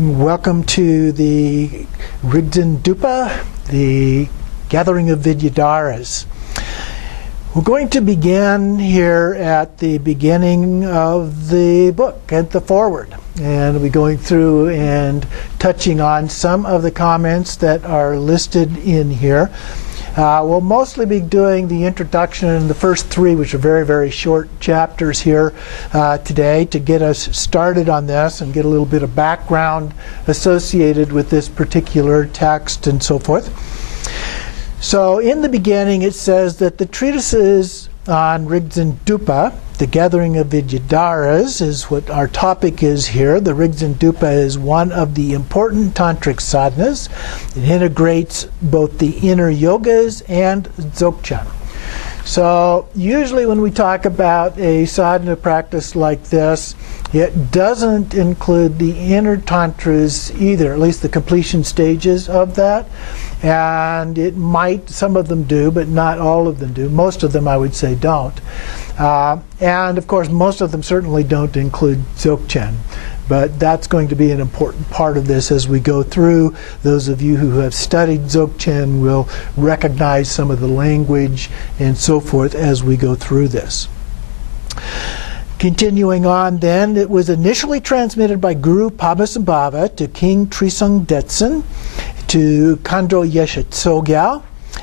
Welcome to the Rigdzin Dupa, the gathering of Vidyadharas. We're going to begin here at the beginning of the book, at the foreword. And we'll be going through and touching on some of the comments that are listed in here. We'll mostly be doing the introduction and the first three, which are very, very short chapters here today to get us started on this and get a little bit of background associated with this particular text and so forth. So in the beginning it says that the treatises on Rigdzin Dupa, the gathering of Vidyadharas, is what our topic is here. The Rigdzin Dupa is one of the important tantric sadhanas. It integrates both the inner yogas and Dzogchen. So usually when we talk about a sadhana practice like this, it doesn't include the inner tantras either, at least the completion stages of that. And it might, some of them do, but not all of them do. Most of them, I would say, don't. And of course, most of them certainly don't include Dzogchen. But that's going to be an important part of this as we go through. Those of you who have studied Dzogchen will recognize some of the language and so forth as we go through this. Continuing on then, it was initially transmitted by Guru Padmasambhava to King Trisung Detsen, to Kandro Yeshe Tsogyal,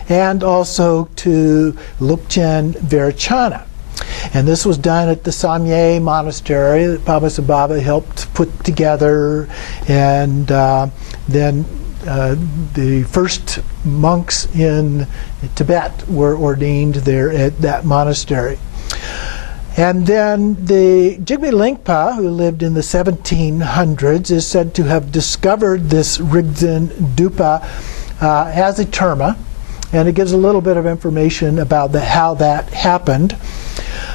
and also to Lukchen Virachana. And this was done at the Samye monastery that Padmasambhava helped put together, and then the first monks in Tibet were ordained there at that monastery. And then the Jigme Lingpa, who lived in the 1700s, is said to have discovered this Rigdzin Dupa as a terma, and it gives a little bit of information about how that happened.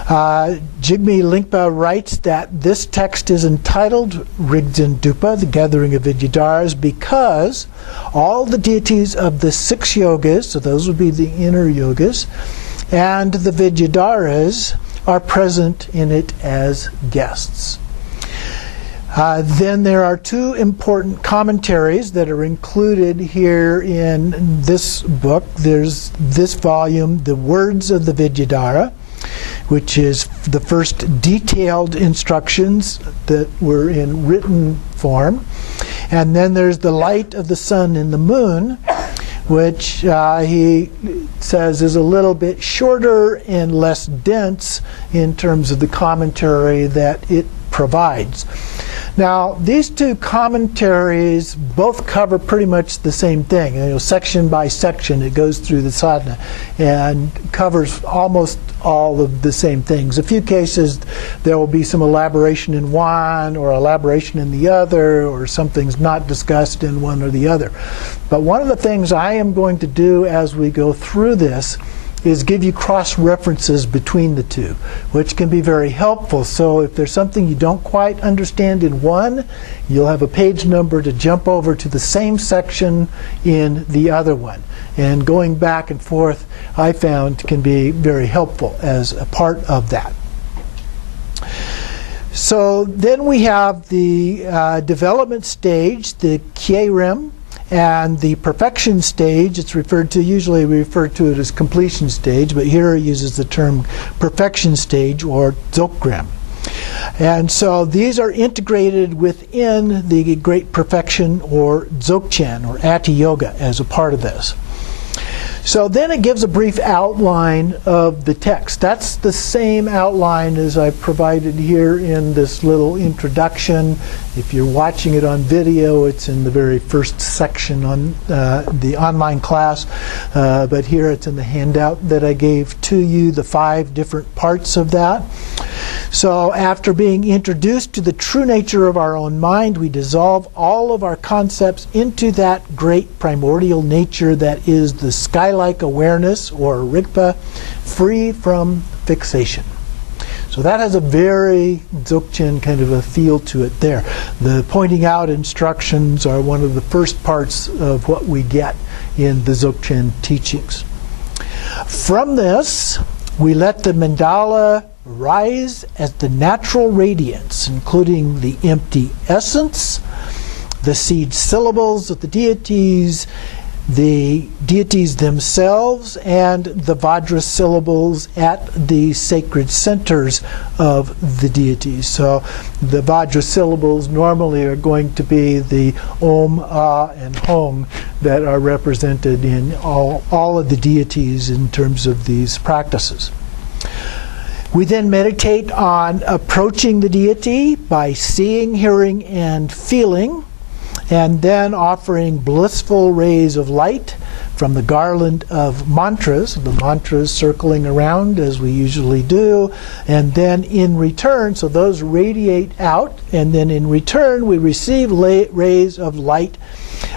Jigme Lingpa writes that this text is entitled Rigdzin Dupa, the gathering of Vidyadharas, because all the deities of the 6 yogas, so those would be the inner yogas, and the Vidyadharas are present in it as guests. Then there are 2 important commentaries that are included here in this book. There's this volume, The Words of the Vidyadhara, which is the first detailed instructions that were in written form. And then there's The Light of the Sun and the Moon, which he says is a little bit shorter and less dense in terms of the commentary that it provides. Now, these 2 commentaries both cover pretty much the same thing. You know, section by section, it goes through the sadhana and covers almost all of the same things. A few cases, there will be some elaboration in one or elaboration in the other, or something's not discussed in one or the other. But one of the things I am going to do as we go through this is give you cross-references between the 2, which can be very helpful. So if there's something you don't quite understand in one, you'll have a page number to jump over to the same section in the other one. And going back and forth, I found, can be very helpful as a part of that. So then we have the development stage, the Kyerim, and the perfection stage. It's usually we refer to it as completion stage, but here it uses the term perfection stage, or Dzogchen. And so these are integrated within the great perfection, or Dzogchen, or Ati Yoga, as a part of this. So then it gives a brief outline of the text. That's the same outline as I provided here in this little introduction. If you're watching it on video, it's in the very first section on the online class. But here it's in the handout that I gave to you, the 5 different parts of that. So after being introduced to the true nature of our own mind, we dissolve all of our concepts into that great primordial nature that is the sky-like awareness, or Rigpa, free from fixation. So that has a very Dzogchen kind of a feel to it there. The pointing out instructions are one of the first parts of what we get in the Dzogchen teachings. From this, we let the mandala rise as the natural radiance, including the empty essence the seed syllables of the deities themselves, and the vajra syllables at the sacred centers of the deities. So the vajra syllables normally are going to be the Om, Ah, and Hong that are represented in all of the deities in terms of these practices. We then meditate on approaching the deity by seeing, hearing, and feeling, and then offering blissful rays of light from the garland of mantras, the mantras circling around as we usually do, and then in return, so those radiate out, and then in return we receive rays of light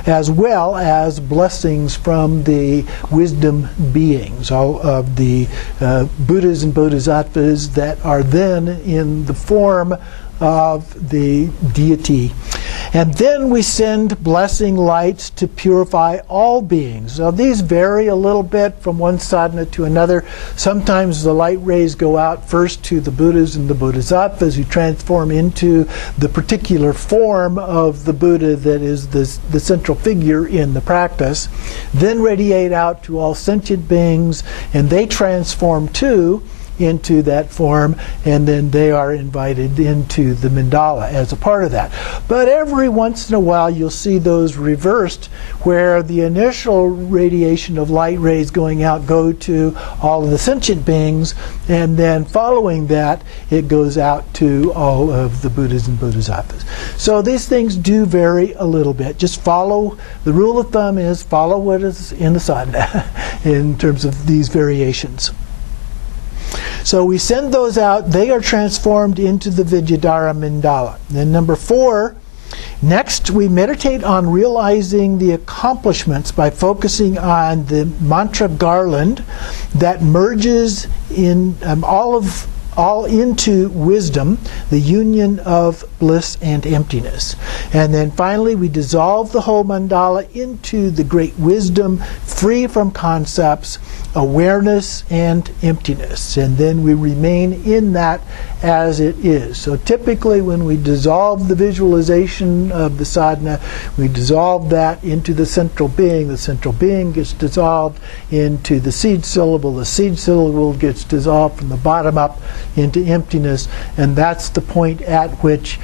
as well as blessings from the wisdom beings, all of the Buddhas and Bodhisattvas that are then in the form of the deity. And then we send blessing lights to purify all beings. Now these vary a little bit from one sadhana to another. Sometimes the light rays go out first to the Buddhas and the Bodhisattvas who transform into the particular form of the Buddha that is the central figure in the practice, then radiate out to all sentient beings, and they transform too into that form, and then they are invited into the mandala as a part of that. But every once in a while you'll see those reversed, where the initial radiation of light rays going out go to all of the sentient beings, and then following that it goes out to all of the Buddhas and Bodhisattvas. So these things do vary a little bit. Just follow, the rule of thumb is follow what is in the sadhana in terms of these variations. So we send those out. They are transformed into the Vidyadhara mandala. Then number 4, next we meditate on realizing the accomplishments by focusing on the mantra garland that merges in all into wisdom, the union of bliss and emptiness. And then finally we dissolve the whole mandala into the great wisdom, free from concepts, awareness, and emptiness. And then we remain in that as it is. So typically when we dissolve the visualization of the sadhana, we dissolve that into the central being. The central being gets dissolved into the seed syllable gets dissolved from the bottom up into emptiness, and that's the point at which,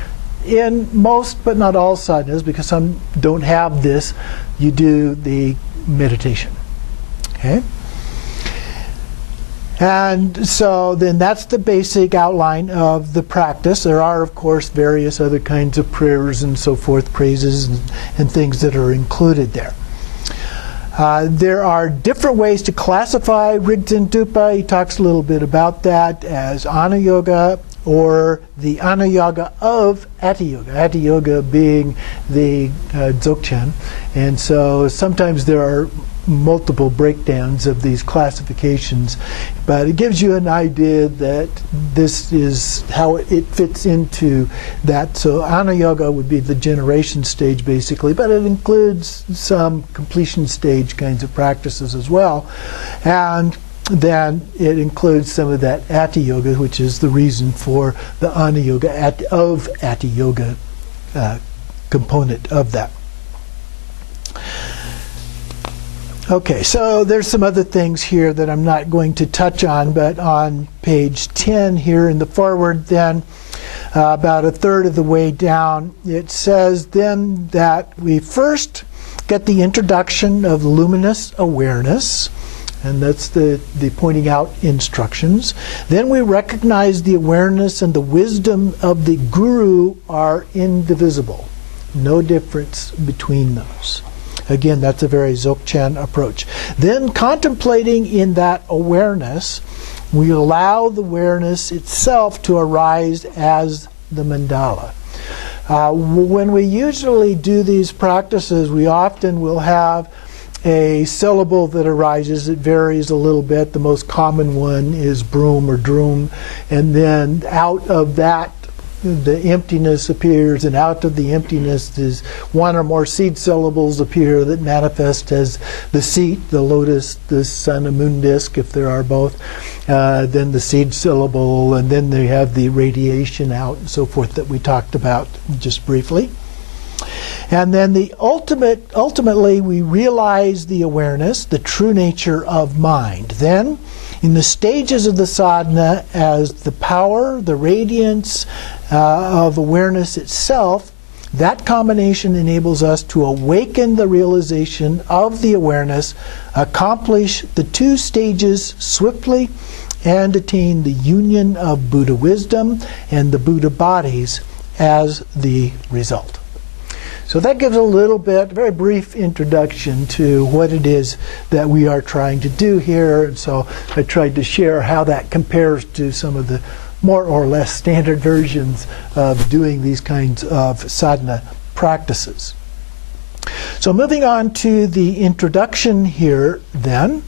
in most but not all sadhanas, because some don't have this, you do the meditation. Okay? And so then that's the basic outline of the practice. There are, of course, various other kinds of prayers and so forth, praises and things that are included there. There are different ways to classify Rigdzin Dupa. He talks a little bit about that as Ana-yoga or the Ana-yoga of Ati-yoga. Ati-yoga being the Dzogchen. And so sometimes there are multiple breakdowns of these classifications, but it gives you an idea that this is how it fits into that. So Ana-yoga would be the generation stage basically, but it includes some completion stage kinds of practices as well. And then it includes some of that Ati-yoga, which is the reason for the Ana-yoga of Ati-yoga component of that. Okay, so there's some other things here that I'm not going to touch on, but on page 10 here in the foreword then, about a third of the way down, it says then that we first get the introduction of luminous awareness, and that's the pointing out instructions. Then we recognize the awareness and the wisdom of the guru are indivisible. No difference between those. Again, that's a very Dzogchen approach. Then contemplating in that awareness, we allow the awareness itself to arise as the mandala. When we usually do these practices, we often will have a syllable that arises. It varies a little bit. The most common one is broom or droom. And then out of that, the emptiness appears, and out of the emptiness is one or more seed syllables appear that manifest as the seat, the lotus, the sun and moon disk, if there are both, then the seed syllable, and then they have the radiation out and so forth that we talked about just briefly. And then ultimately we realize the awareness, the true nature of mind. Then, in the stages of the sadhana, as the power, the radiance of awareness itself, that combination enables us to awaken the realization of the awareness, accomplish the two stages swiftly, and attain the union of Buddha wisdom and the Buddha bodies as the result. So that gives a little bit, a very brief introduction to what it is that we are trying to do here. And so I tried to share how that compares to some of the more or less standard versions of doing these kinds of sadhana practices. So moving on to the introduction here then.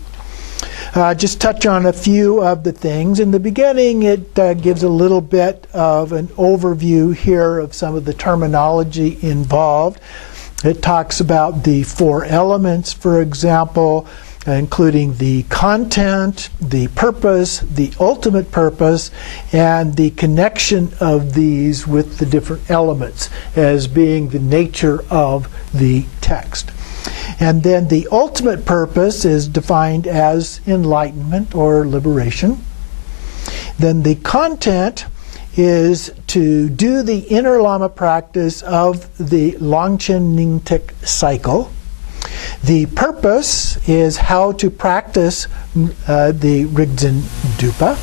Just touch on a few of the things. In the beginning, it gives a little bit of an overview here of some of the terminology involved. It talks about the four elements, for example, including the content, the purpose, the ultimate purpose, and the connection of these with the different elements as being the nature of the text. And then the ultimate purpose is defined as enlightenment or liberation. Then the content is to do the inner Lama practice of the Longchen Nyingtik cycle. The purpose is how to practice the Rigdzin Dupa.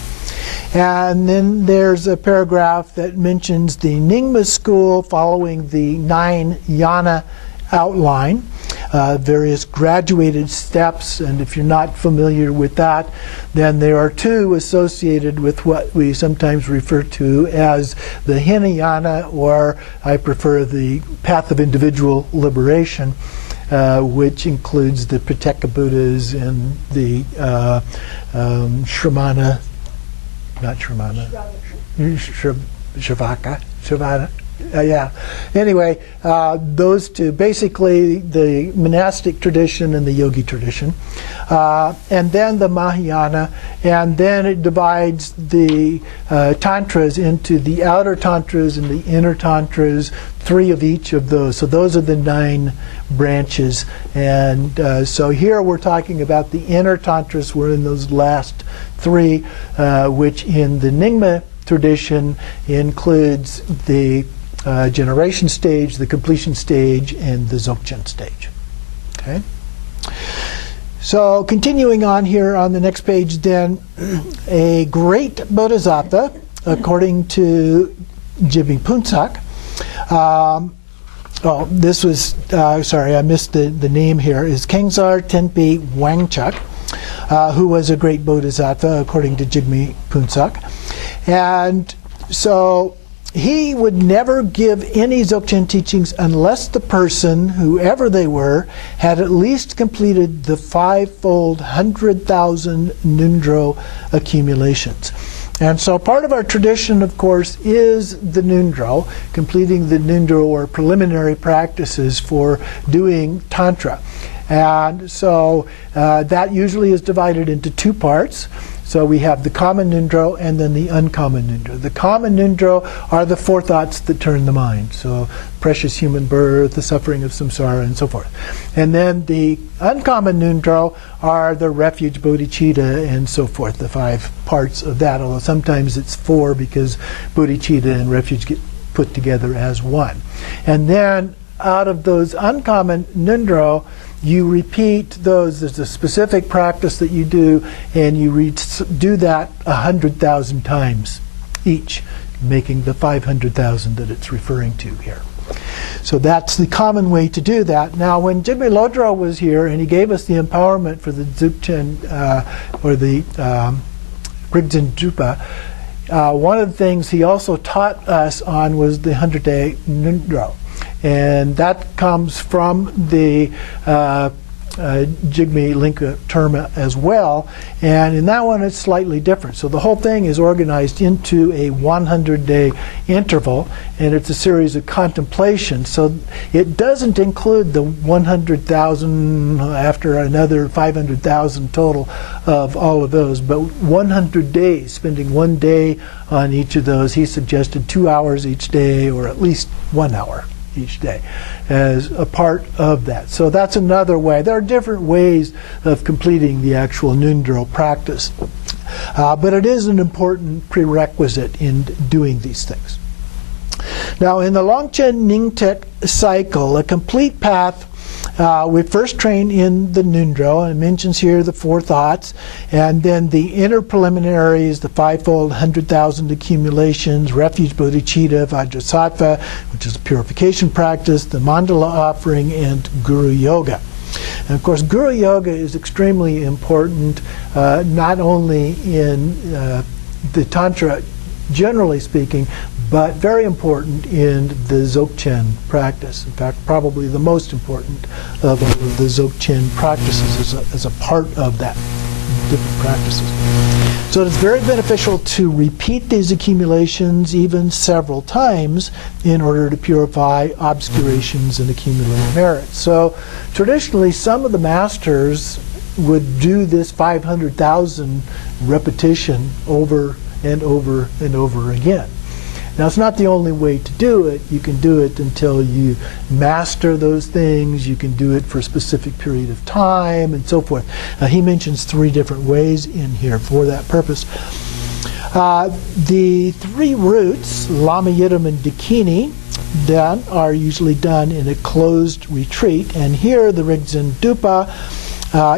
And then there's a paragraph that mentions the Nyingma school following the 9 yana outline. Various graduated steps, and if you're not familiar with that, then there are two associated with what we sometimes refer to as the Hinayana, or I prefer the path of individual liberation, which includes the Pitaka Buddhas and the Shramana, not Shramana, Shavaka. Yeah. Anyway, those two, basically the monastic tradition and the yogi tradition. And then the Mahayana, and then it divides the tantras into the outer tantras and the inner tantras, 3 of each of those. So those are the 9 branches. And so here we're talking about the inner tantras. We're in those last 3, which in the Nyingma tradition includes the generation stage, the completion stage, and the Dzogchen stage. Okay. So continuing on here on the next page then, a great bodhisattva, according to Jigme Lingpa Longchen, this was, sorry, I missed the name here, is Kengzar Tenpi Wangchuk, who was a great bodhisattva, according to Jigme Lingpa Longchen. And so he would never give any Dzogchen teachings unless the person, whoever they were, had at least completed the 5-fold 100,000 Nundro accumulations. And so part of our tradition, of course, is the Nundro, completing the Nundro or preliminary practices for doing Tantra. And so that usually is divided into 2 parts. So we have the common Nundro and then the uncommon Nundro. The common Nundro are the 4 thoughts that turn the mind. So precious human birth, the suffering of samsara, and so forth. And then the uncommon Nundro are the refuge, bodhicitta, and so forth, the 5 parts of that, although sometimes it's 4 because bodhicitta and refuge get put together as 1. And then out of those uncommon Nundro, you repeat those. There's a specific practice that you do, and you do that 100,000 times each, making the 500,000 that it's referring to here. So that's the common way to do that. Now, when Jigme Lodro was here and he gave us the empowerment for the Dzogchen, or the Rigdzin Dupa, one of the things he also taught us on was the 100-day Nundro. And that comes from the Jigme Lingpa terma as well. And in that one, it's slightly different. So the whole thing is organized into a 100-day interval, and it's a series of contemplations. So it doesn't include the 100,000 after another 500,000 total of all of those, but 100 days, spending 1 day on each of those. He suggested 2 hours each day, or at least 1 hour each day as a part of that. So that's another way. There are different ways of completing the actual noon drill practice. But it is an important prerequisite in doing these things. Now, in the Longchen Nyingtik cycle, a complete path, we first train in the noon drill, and it mentions here the 4 thoughts, and then the inner preliminaries, the 5-fold 100,000 accumulations, refuge bodhicitta, vajra, which is a purification practice, the mandala offering, and guru yoga. And of course, guru yoga is extremely important, not only in the Tantra, generally speaking, but very important in the Dzogchen practice. In fact, probably the most important of all of the Dzogchen practices as a part of that, different practices. So it's very beneficial to repeat these accumulations even several times in order to purify obscurations and accumulate merit. So traditionally, some of the masters would do this 500,000 repetition over and over and over again. Now, it's not the only way to do it. You can do it until you master those things. You can do it for a specific period of time and so forth. He mentions 3 different ways in here for that purpose. The 3 routes, Lama, Yidam, and Dakini, then are usually done in a closed retreat. And here, the Rigdzin Dupa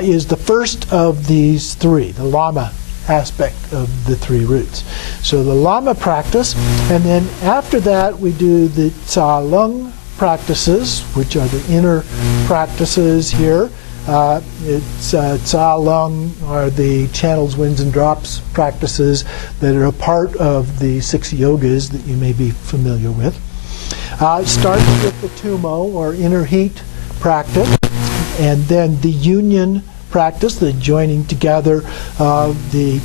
is the first of these 3, the Lama aspect of the 3 routes. So the Lama practice, and then after that we do the Tsa Lung practices, which are the inner practices here. Tsa Lung are the channels, winds, and drops practices that are a part of the 6 yogas that you may be familiar with. It starts with the Tumo, or inner heat practice, and then the union practice, the joining together of the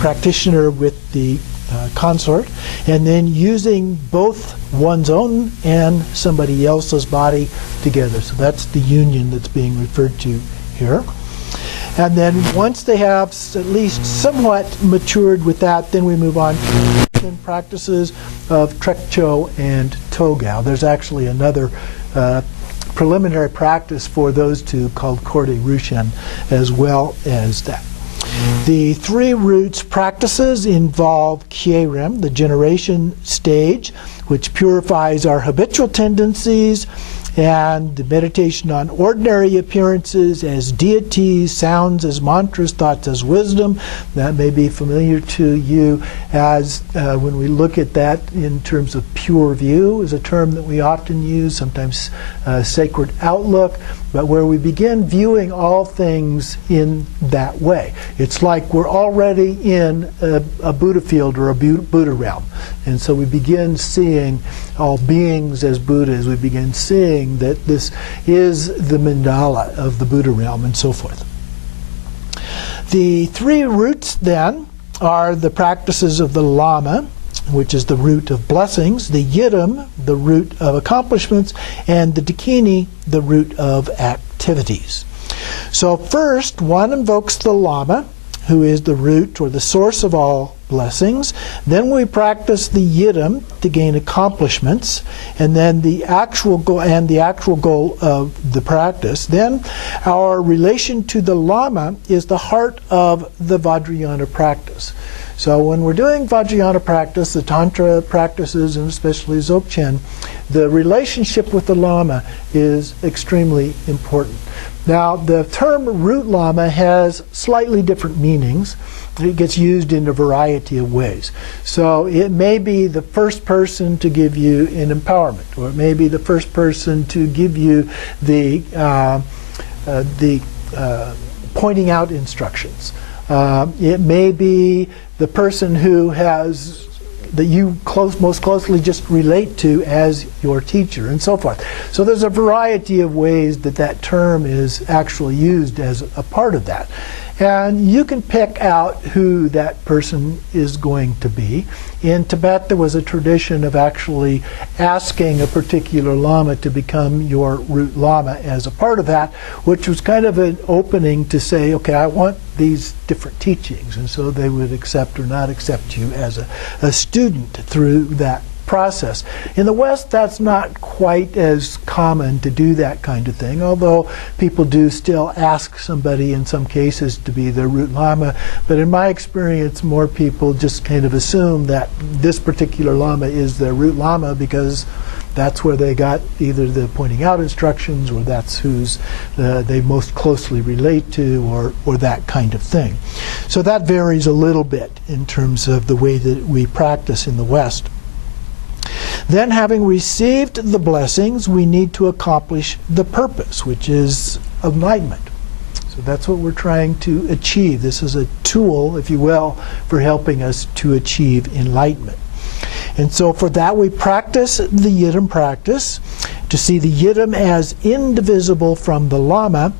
practitioner with the consort, and then using both one's own and somebody else's body together. So that's the union that's being referred to here. And then once they have at least somewhat matured with that, then we move on to practices of Trekcho and Togao. There's actually another preliminary practice for those 2 called Korde Rushen, as well as that. The 3 roots practices involve Kyerem, the generation stage, which purifies our habitual tendencies, and the meditation on ordinary appearances as deities, sounds as mantras, thoughts as wisdom. That may be familiar to you as when we look at that in terms of pure view is a term that we often use, sometimes sacred outlook, but where we begin viewing all things in that way. It's like we're already in a Buddha field or a Buddha realm. And so we begin seeing all beings as Buddhas. We begin seeing that this is the mandala of the Buddha realm and so forth. The 3 roots then are the practices of the Lama, which is the root of blessings, the Yidam, the root of accomplishments, and the Dakini, the root of activities. So first, one invokes the Lama, who is the root or the source of all blessings. Then we practice the Yidam to gain accomplishments, and then the actual goal of the practice. Then our relation to the Lama is the heart of the Vajrayana practice. So when we're doing Vajrayana practice, the Tantra practices, and especially Dzogchen, the relationship with the Lama is extremely important. Now, the term root Lama has slightly different meanings. It gets used in a variety of ways. So it may be the first person to give you an empowerment, or it may be the first person to give you the pointing out instructions. It may be the person who has that you most closely just relate to as your teacher, and so forth. So there's a variety of ways that that term is actually used as a part of that. And you can pick out who that person is going to be. In Tibet, there was a tradition of actually asking a particular lama to become your root lama as a part of that, which was kind of an opening to say, okay, I want these different teachings. And so they would accept or not accept you as a student through that process. In the West, that's not quite as common to do that kind of thing, although people do still ask somebody in some cases to be their root lama. But in my experience, more people just kind of assume that this particular lama is their root lama because that's where they got either the pointing out instructions, or that's who's they most closely relate to, or that kind of thing. So that varies a little bit in terms of the way that we practice in the West. Then, having received the blessings, we need to accomplish the purpose, which is enlightenment. So that's what we're trying to achieve. This is a tool, if you will, for helping us to achieve enlightenment. And so for that we practice the yidam practice, to see the yidam as indivisible from the lama,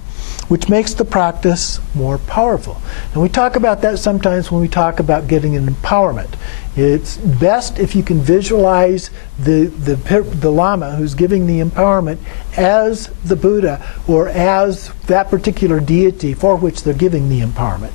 which makes the practice more powerful. And we talk about that sometimes when we talk about getting an empowerment. It's best if you can visualize the lama who's giving the empowerment as the Buddha, or as that particular deity for which they're giving the empowerment.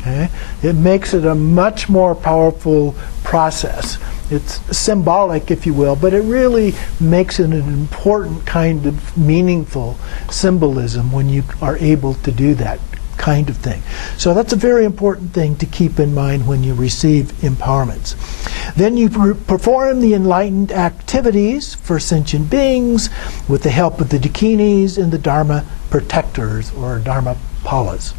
Okay? It makes it a much more powerful process. It's symbolic, if you will, but it really makes it an important kind of meaningful symbolism when you are able to do that kind of thing. So that's a very important thing to keep in mind when you receive empowerments. Then you perform the enlightened activities for sentient beings with the help of the dakinis and the Dharma protectors, or Dharma palas.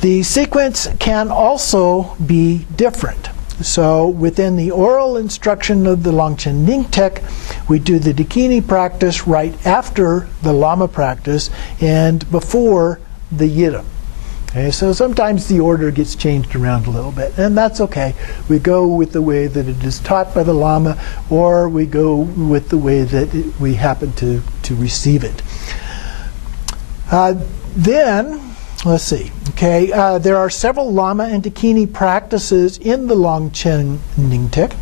The sequence can also be different. So within the oral instruction of the Longchen Nyingtik, we do the dakini practice right after the lama practice and before the yidam. Okay, so sometimes the order gets changed around a little bit, and that's okay. We go with the way that it is taught by the lama, or we go with the way that we happen to receive it. Then, let's see. Okay, there are several lama and dakini practices in the Longchen Nyingtik.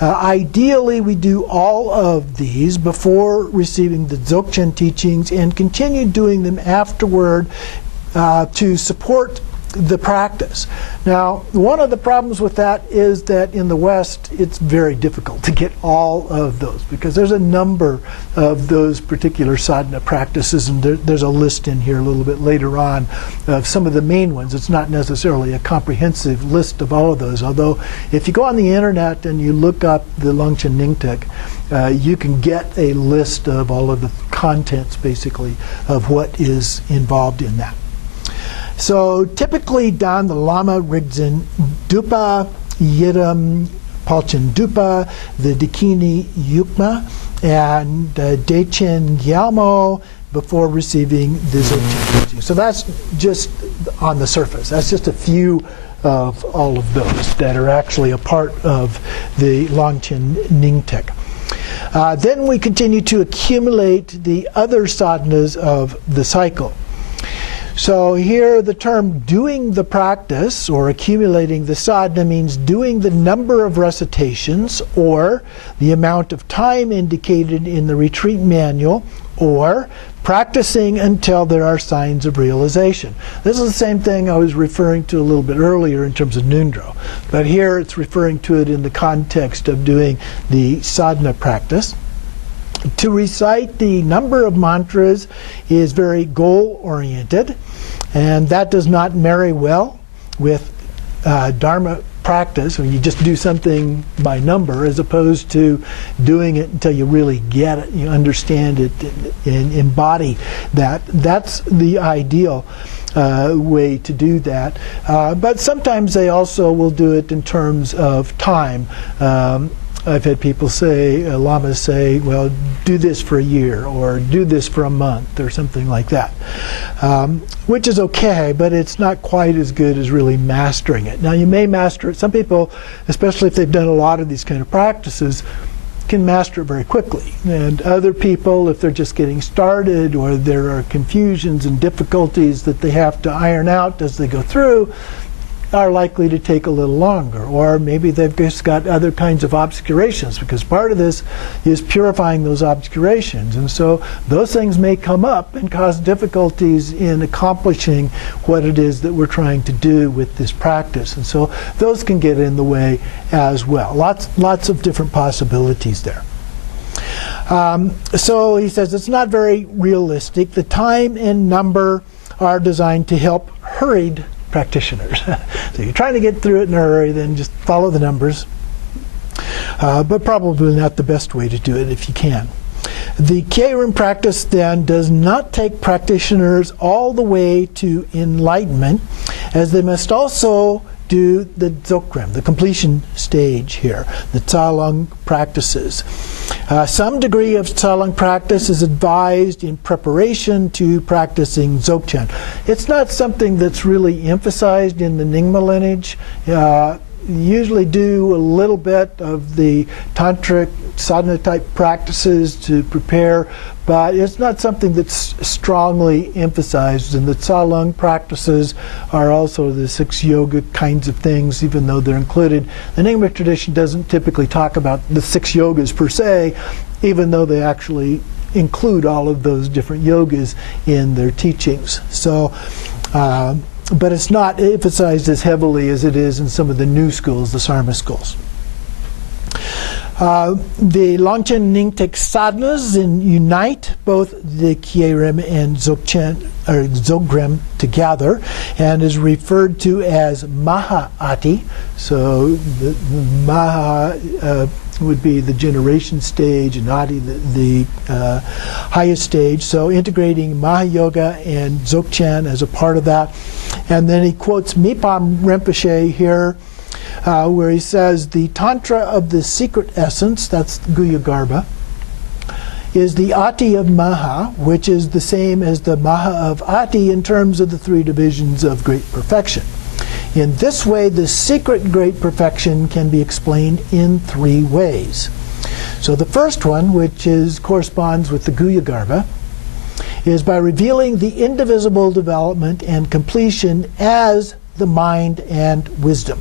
Ideally, we do all of these before receiving the Dzogchen teachings and continue doing them afterward to support the practice. Now, one of the problems with that is that in the West, it's very difficult to get all of those, because there's a number of those particular sadhana practices, and there's a list in here a little bit later on of some of the main ones. It's not necessarily a comprehensive list of all of those, although if you go on the internet and you look up the Longchen Nyingtik, you can get a list of all of the contents, basically, of what is involved in that. So typically done the Lama Rigdzin Dupa, Yidam Palchen Dupa, the Dakini Nyingma, and Dechen Gyalmo before receiving the Dzogchen teaching. So that's just on the surface. That's just a few of all of those that are actually a part of the Longchen Nyingtik. Then we continue to accumulate the other sadhanas of the cycle. So here the term doing the practice, or accumulating the sadhana, means doing the number of recitations or the amount of time indicated in the retreat manual, or practicing until there are signs of realization. This is the same thing I was referring to a little bit earlier in terms of Nundro, but here it's referring to it in the context of doing the sadhana practice. To recite the number of mantras is very goal-oriented, and that does not marry well with Dharma practice, where you just do something by number, as opposed to doing it until you really get it, you understand it, and embody that. That's the ideal way to do that. But sometimes they also will do it in terms of time. I've had people say, lamas say, well, do this for a year, or do this for a month, or something like that, which is okay, but it's not quite as good as really mastering it. Now, you may master it. Some people, especially if they've done a lot of these kind of practices, can master it very quickly. And other people, if they're just getting started, or there are confusions and difficulties that they have to iron out as they go through, are likely to take a little longer, or maybe they've just got other kinds of obscurations, because part of this is purifying those obscurations. And so those things may come up and cause difficulties in accomplishing what it is that we're trying to do with this practice. And so those can get in the way as well. Lots of different possibilities there. So he says it's not very realistic. The time and number are designed to help hurried practitioners. So you're trying to get through it in a hurry, then just follow the numbers. But probably not the best way to do it if you can. The Keirin practice then does not take practitioners all the way to enlightenment, as they must also do the Dzogchen, the completion stage here, the Tsalung practices. Some degree of Tsalung practice is advised in preparation to practicing Dzogchen. It's not something that's really emphasized in the Nyingma lineage. Usually do a little bit of the tantric sadhana type practices to prepare, but it's not something that's strongly emphasized. And the Tsalung practices are also the 6 yoga kinds of things, even though they're included. The Nyingma tradition doesn't typically talk about the 6 yogas per se, even though they actually include all of those different yogas in their teachings. So, but it's not emphasized as heavily as it is in some of the new schools, the Sarma schools. The Longchen Nyingtik sadhanas unite both the Keirin and Dzogchen together, and is referred to as Maha-ati. So the Maha would be the generation stage, and Ati the highest stage. So integrating Maha-yoga and Dzogchen as a part of that. And then he quotes Mipam Rinpoche here, where he says, the Tantra of the secret essence, that's Guhyagarbha, is the Ati of Maha, which is the same as the Maha of Ati in terms of the 3 divisions of great perfection. In this way, the secret great perfection can be explained in 3 ways. So the first one, which corresponds with the Guhyagarbha, is by revealing the indivisible development and completion as the mind and wisdom.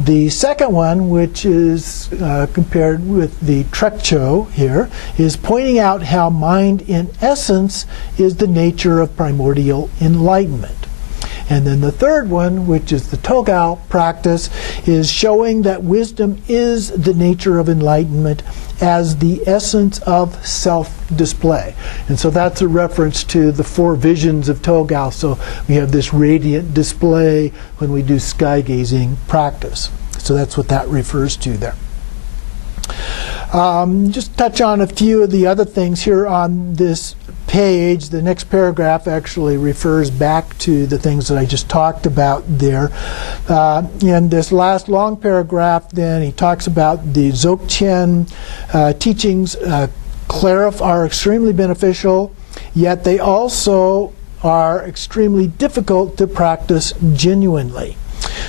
The second one, which is compared with the Trekcho here, is pointing out how mind in essence is the nature of primordial enlightenment. And then the third one, which is the Togao practice, is showing that wisdom is the nature of enlightenment as the essence of self-display. And so that's a reference to the 4 visions of Togao. So we have this radiant display when we do sky-gazing practice. So that's what that refers to there. Just touch on a few of the other things here on this page. The next paragraph actually refers back to the things that I just talked about there. In this last long paragraph, then, he talks about the Dzogchen teachings are extremely beneficial, yet they also are extremely difficult to practice genuinely.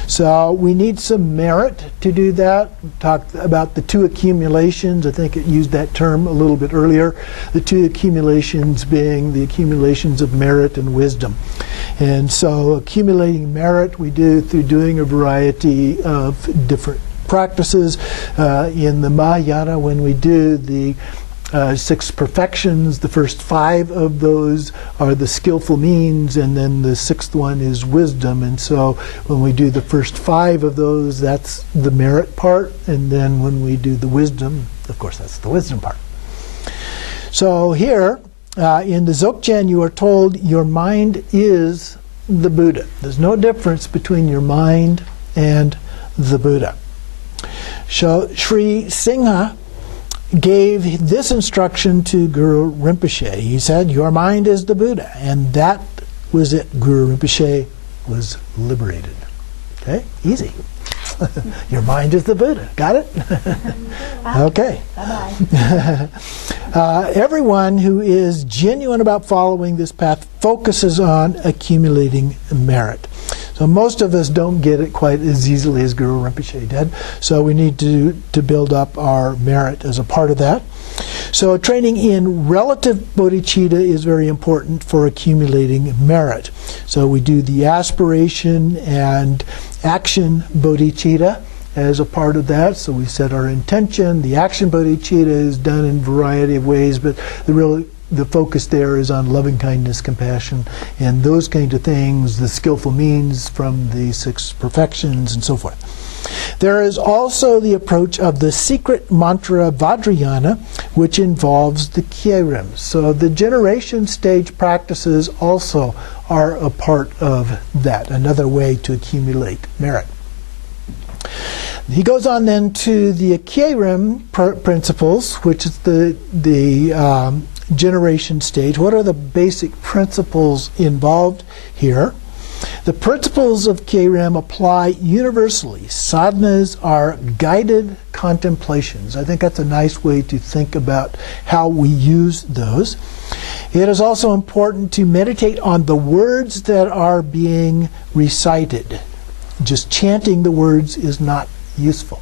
So we need some merit to do that. We talked about the 2 accumulations. I think it used that term a little bit earlier. The 2 accumulations being the accumulations of merit and wisdom. And so accumulating merit we do through doing a variety of different practices. In the Mahayana, when we do the 6 perfections, the first 5 of those are the skillful means, and then the 6th one is wisdom. And so when we do the first 5 of those, that's the merit part, and then when we do the wisdom, of course, that's the wisdom part. So here in the Dzogchen, you are told your mind is the Buddha. There's no difference between your mind and the Buddha. So Sri Singha gave this instruction to Guru Rinpoche. He said, your mind is the Buddha. And that was it. Guru Rinpoche was liberated. Okay? Easy. Your mind is the Buddha. Got it? Okay. Bye-bye. Everyone who is genuine about following this path focuses on accumulating merit. So most of us don't get it quite as easily as Guru Rinpoche did. So we need to build up our merit as a part of that. So training in relative bodhicitta is very important for accumulating merit. So we do the aspiration and action bodhicitta as a part of that. So we set our intention. The action bodhicitta is done in a variety of ways, but the focus there is on loving kindness, compassion, and those kind of things, the skillful means from the 6 perfections and so forth. There is also the approach of the secret mantra Vajrayana, which involves the Kyerim. So the generation stage practices also are a part of that, another way to accumulate merit. He goes on then to the Kyerim principles, which is the generation stage. What are the basic principles involved here? The principles of Kyerim apply universally. Sadhanas are guided contemplations. I think that's a nice way to think about how we use those. It is also important to meditate on the words that are being recited. Just chanting the words is not useful.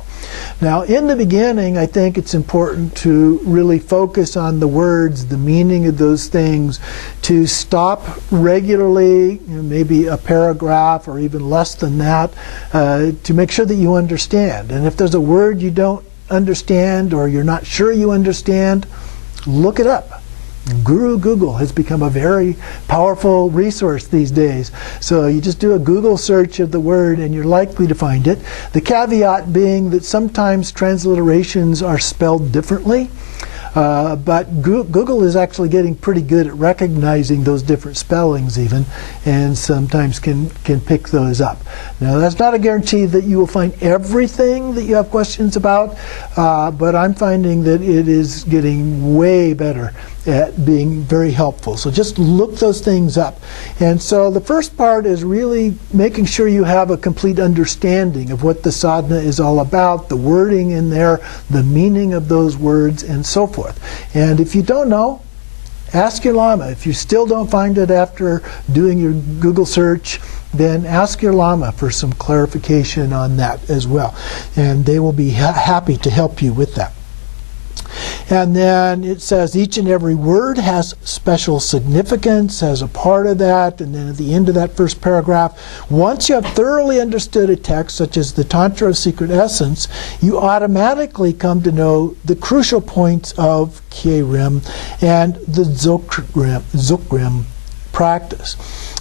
Now, in the beginning, I think it's important to really focus on the words, the meaning of those things, to stop regularly, maybe a paragraph or even less than that, to make sure that you understand. And if there's a word you don't understand or you're not sure you understand, look it up. Guru Google has become a very powerful resource these days. So you just do a Google search of the word and you're likely to find it. The caveat being that sometimes transliterations are spelled differently. But Google is actually getting pretty good at recognizing those different spellings even, and sometimes can pick those up. Now, that's not a guarantee that you will find everything that you have questions about, but I'm finding that it is getting way better at being very helpful. So just look those things up. And so the first part is really making sure you have a complete understanding of what the sadhana is all about, the wording in there, the meaning of those words, and so forth. And if you don't know, ask your Lama. If you still don't find it after doing your Google search, then ask your Lama for some clarification on that as well. And they will be happy to help you with that. And then it says each and every word has special significance as a part of that. And then at the end of that first paragraph, once you have thoroughly understood a text, such as the Tantra of Secret Essence, you automatically come to know the crucial points of Kyerim and the Dzogchen practice.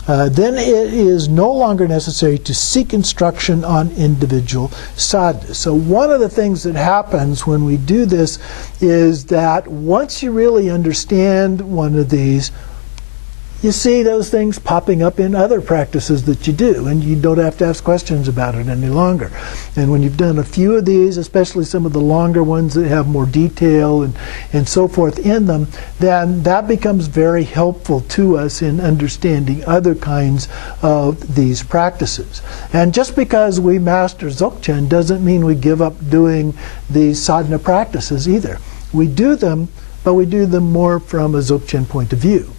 Then it is no longer necessary to seek instruction on individual sadhanas. So one of the things that happens when we do this is that once you really understand one of these, you see those things popping up in other practices that you do, and you don't have to ask questions about it any longer. And when you've done a few of these, especially some of the longer ones that have more detail and so forth in them, then that becomes very helpful to us in understanding other kinds of these practices. And just because we master Dzogchen doesn't mean we give up doing these sadhana practices either. We do them, but we do them more from a Dzogchen point of view.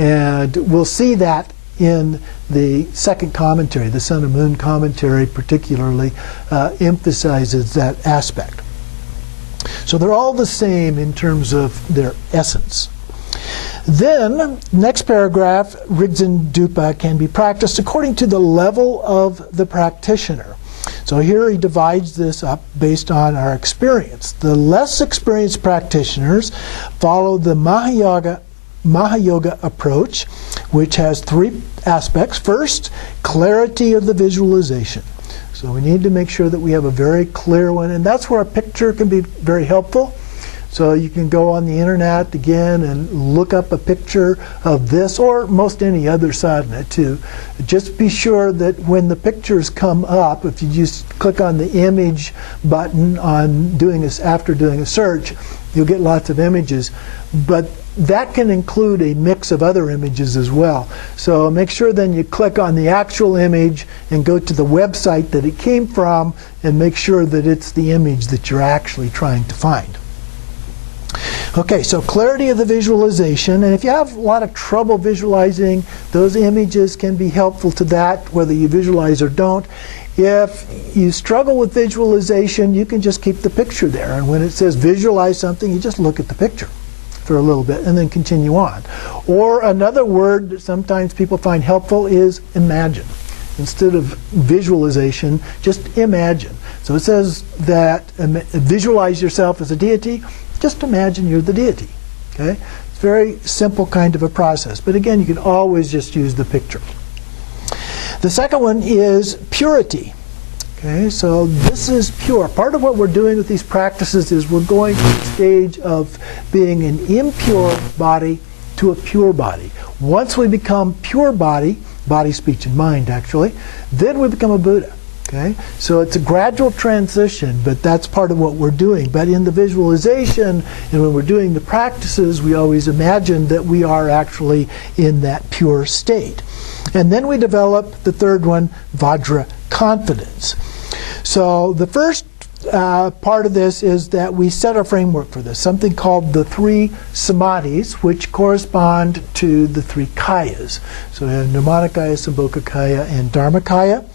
And we'll see that in the second commentary. The Sun and Moon commentary particularly emphasizes that aspect. So they're all the same in terms of their essence. Then, next paragraph, Rigdzin Dupa can be practiced according to the level of the practitioner. So here he divides this up based on our experience. The less experienced practitioners follow the Mahayoga approach, which has 3 aspects. First, clarity of the visualization. So we need to make sure that we have a very clear one, and that's where a picture can be very helpful. So you can go on the internet again and look up a picture of this or most any other sadhana too. Just be sure that when the pictures come up, if you just click on the image button on after doing a search, you'll get lots of images. But that can include a mix of other images as well. So make sure then you click on the actual image and go to the website that it came from and make sure that it's the image that you're actually trying to find. Okay, so clarity of the visualization, and if you have a lot of trouble visualizing, those images can be helpful to that, whether you visualize or don't. If you struggle with visualization, you can just keep the picture there, and when it says visualize something, you just look at the picture for a little bit and then continue on. Or another word that sometimes people find helpful is imagine. instead of visualization, just imagine. So it says that visualize yourself as a deity. Just imagine you're the deity. Okay? It's a very simple kind of a process. But again, you can always just use the picture. The second one is purity. Okay, so this is pure. Part of what we're doing with these practices is we're going to the stage of being an impure body to a pure body. Once we become pure body, speech, and mind actually, then we become a Buddha. Okay, so it's a gradual transition, but that's part of what we're doing. But in the visualization and when we're doing the practices, we always imagine that we are actually in that pure state. And then we develop the third one, vajra, confidence. So the first part of this is that we set a framework for this, something called the 3 samadhis, which correspond to the 3 kayas. So we have Nirmanakaya, Sambhogakaya, and Dharmakaya.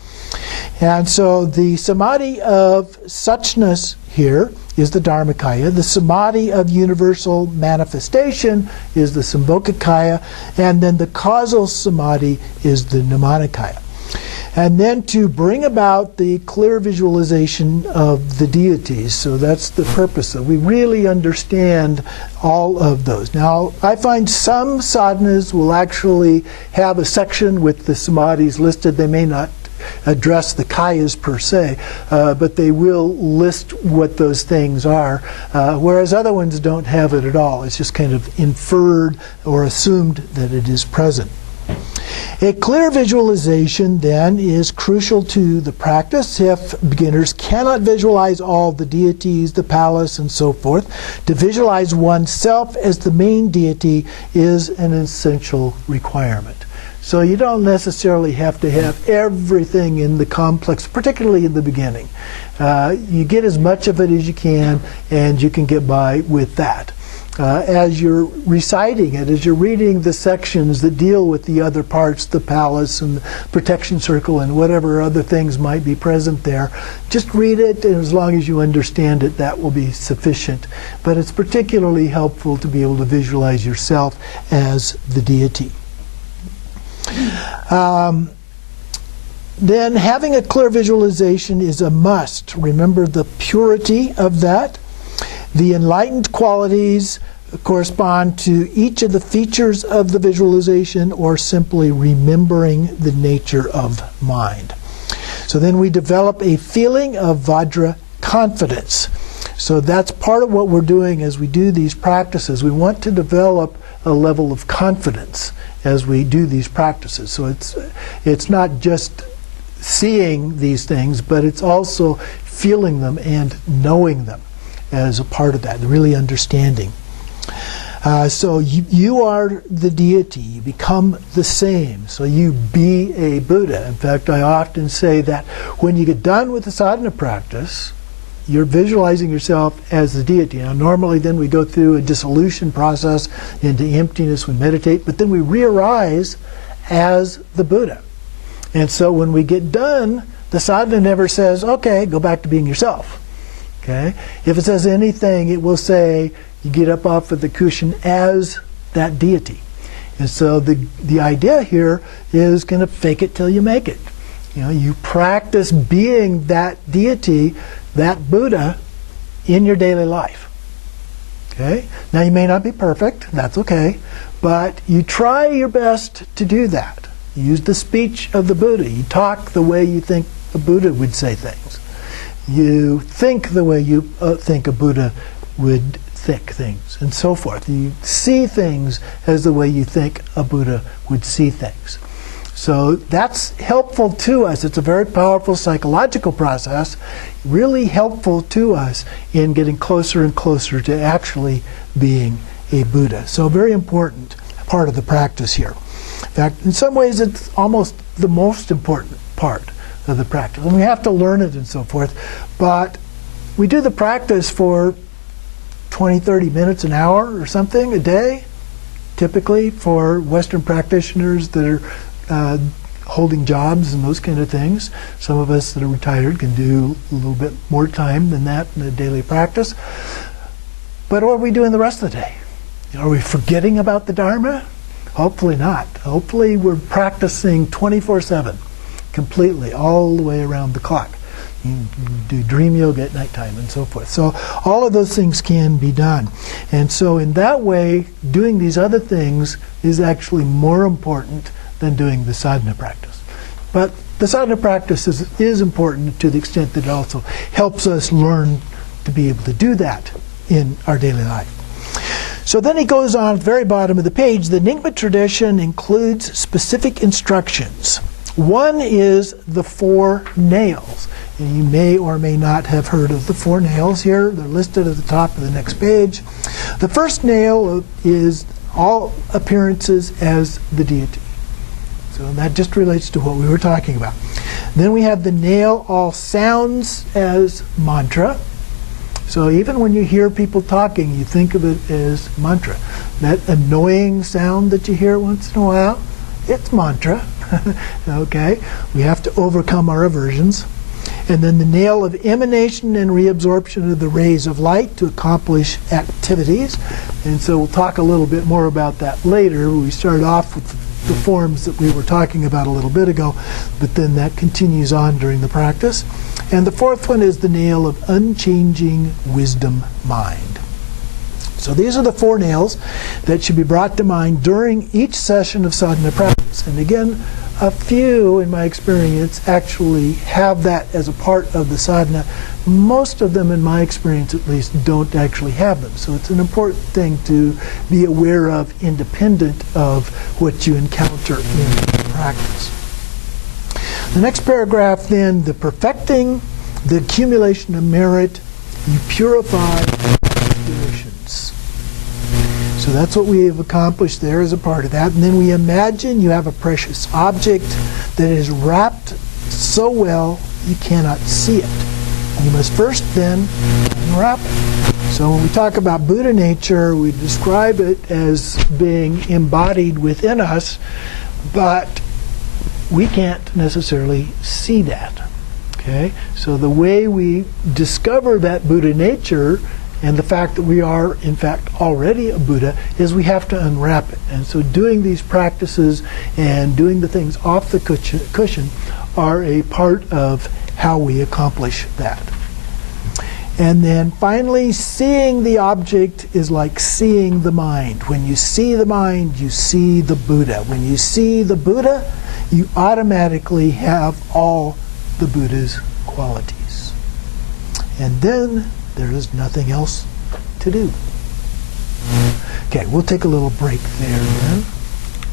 And so the samadhi of suchness here is the Dharmakaya. The samadhi of universal manifestation is the Sambhogakaya. And then the causal samadhi is the Nirmanakaya. And then to bring about the clear visualization of the deities. So that's the purpose of it. We really understand all of those. Now, I find some sadhanas will actually have a section with the samadhis listed. They may not address the kayas per se, but they will list what those things are, whereas other ones don't have it at all. It's just kind of inferred or assumed that it is present. A clear visualization, then, is crucial to the practice. If beginners cannot visualize all the deities, the palace, and so forth, to visualize oneself as the main deity is an essential requirement. So you don't necessarily have to have everything in the complex, particularly in the beginning. You get as much of it as you can, and you can get by with that. As you're reciting it, as you're reading the sections that deal with the other parts, the palace and the protection circle and whatever other things might be present there, just read it, and as long as you understand it, that will be sufficient. But it's particularly helpful to be able to visualize yourself as the deity. Then having a clear visualization is a must. Remember the purity of that. The enlightened qualities correspond to each of the features of the visualization, or simply remembering the nature of mind. So then we develop a feeling of vajra confidence. So that's part of what we're doing as we do these practices. We want to develop a level of confidence as we do these practices. So it's not just seeing these things, but it's also feeling them and knowing them as a part of that, really understanding. So you are the deity. You become the same. So you be a Buddha. In fact, I often say that when you get done with the sadhana practice, you're visualizing yourself as the deity. Now, normally then we go through a dissolution process into emptiness, we meditate, but then we re-arise as the Buddha. And so when we get done, the sadhana never says, okay, go back to being yourself. Okay? If it says anything, it will say you get up off of the cushion as that deity. And so the idea here is kind of fake it till you make it. You know, you practice being that deity, that Buddha, in your daily life. Okay? Now you may not be perfect, that's okay, but you try your best to do that. You use the speech of the Buddha. You talk the way you think a Buddha would say things. You think the way you think a Buddha would think things, and so forth. You see things as the way you think a Buddha would see things. So that's helpful to us. It's a very powerful psychological process, really helpful to us in getting closer and closer to actually being a Buddha. So a very important part of the practice here. In fact, in some ways it's almost the most important part of the practice. And we have to learn it and so forth. But we do the practice for 20, 30 minutes, an hour or something a day, typically for Western practitioners that are holding jobs and those kind of things. Some of us that are retired can do a little bit more time than that in the daily practice. But what are we doing the rest of the day? Are we forgetting about the Dharma? Hopefully not. Hopefully we're practicing 24/7. completely, all the way around the clock. You do dream yoga at nighttime and so forth. So all of those things can be done. And so in that way, doing these other things is actually more important than doing the sadhana practice. But the sadhana practice is important to the extent that it also helps us learn to be able to do that in our daily life. So then he goes on at the very bottom of the page. The Nyingma tradition includes specific instructions. One is the 4 nails. And you may or may not have heard of the 4 nails here. They're listed at the top of the next page. The first nail is all appearances as the deity. So that just relates to what we were talking about. Then we have the nail all sounds as mantra. So even when you hear people talking, you think of it as mantra. That annoying sound that you hear once in a while, it's mantra. Okay? We have to overcome our aversions. And then the nail of emanation and reabsorption of the rays of light to accomplish activities. And so we'll talk a little bit more about that later. We started off with the forms that we were talking about a little bit ago, but then that continues on during the practice. And the 4th one is the nail of unchanging wisdom mind. So these are the 4 nails that should be brought to mind during each session of sadhana practice. And again, a few, in my experience, actually have that as a part of the sadhana. Most of them, in my experience at least, don't actually have them. So it's an important thing to be aware of, independent of what you encounter in practice. The next paragraph then, the perfecting, the accumulation of merit, you purify aspirations. So that's what we have accomplished there as a part of that. And then we imagine you have a precious object that is wrapped so well you cannot see it. You must first then unwrap it. So when we talk about Buddha nature, we describe it as being embodied within us, but we can't necessarily see that. Okay? So the way we discover that Buddha nature and the fact that we are, in fact, already a Buddha, is we have to unwrap it. And so doing these practices and doing the things off the cushion are a part of how we accomplish that. And then finally, seeing the object is like seeing the mind. When you see the mind, you see the Buddha. When you see the Buddha, you automatically have all the Buddha's qualities. And then there is nothing else to do. Okay, we'll take a little break there then.